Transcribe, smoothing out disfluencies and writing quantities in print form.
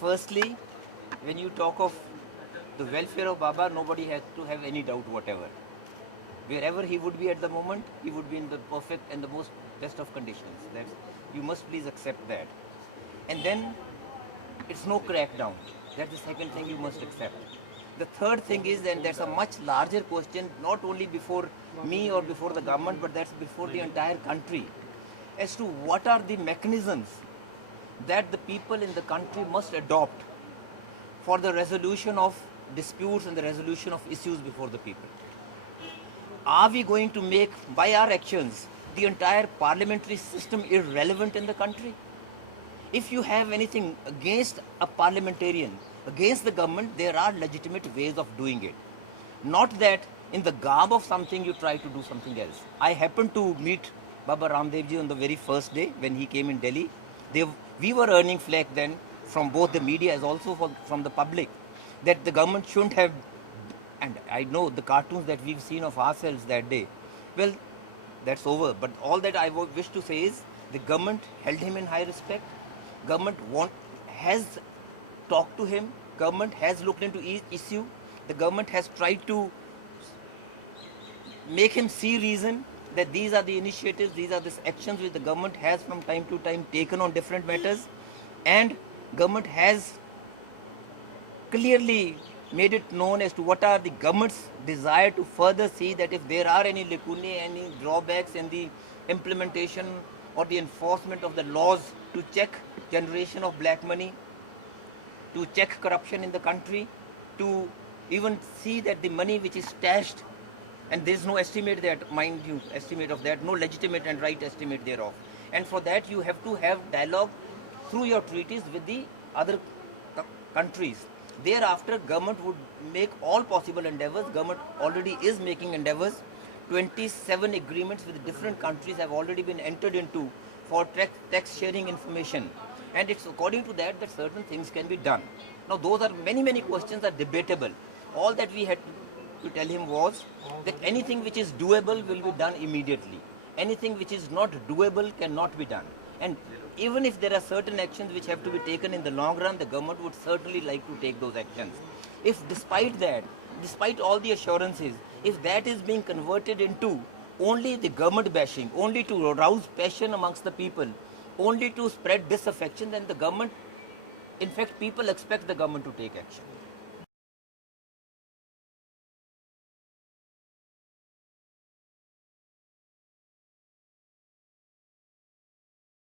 Firstly, when you talk of the welfare of Baba, nobody has to have any doubt whatever. Wherever he would be at the moment, he would be in the perfect and the most best of conditions. That's, you must please accept that. And then it's no crackdown. That's the second thing you must accept. The third thing is, and that's a much larger question, not only before me or before the government, but that's before the entire country, as to what are the mechanisms that the people in the country must adopt for the resolution of disputes and the resolution of issues before the people. Are we going to make, by our actions, the entire parliamentary system irrelevant in the country? If you have anything against a parliamentarian, against the government, there are legitimate ways of doing it. Not that in the garb of something you try to do something else. I happened to meet Baba Ramdev ji on the very first day when he came in Delhi. We were earning flack then from both the media as also from the public that the government shouldn't have, and I know the cartoons that we've seen of ourselves that day. Well, that's over. But all that I wish to say is the government held him in high respect. Government has talked to him. Government has looked into each issue. The government has tried to make him see reason that these are the initiatives, these are the actions which the government has from time to time taken on different matters, and government has clearly made it known as to what are the government's desire to further see that if there are any lacunae, any drawbacks in the implementation or the enforcement of the laws to check generation of black money, to check corruption in the country, to even see that the money which is stashed, and there is no estimate that, mind you, estimate of that, no legitimate and right estimate thereof. And for that you have to have dialogue through your treaties with the other countries. Thereafter, government would make all possible endeavors. Government already is making endeavors. 27 agreements with different countries have already been entered into for tax sharing information. And it's according to that that certain things can be done. Now those are many questions are debatable. All that we had to tell him was that anything which is doable will be done immediately. Anything which is not doable cannot be done. And even if there are certain actions which have to be taken in the long run, the government would certainly like to take those actions. If despite that, despite all the assurances, if that is being converted into only the government bashing, only to arouse passion amongst the people, only to spread disaffection, then the government, in fact, people expect the government to take action.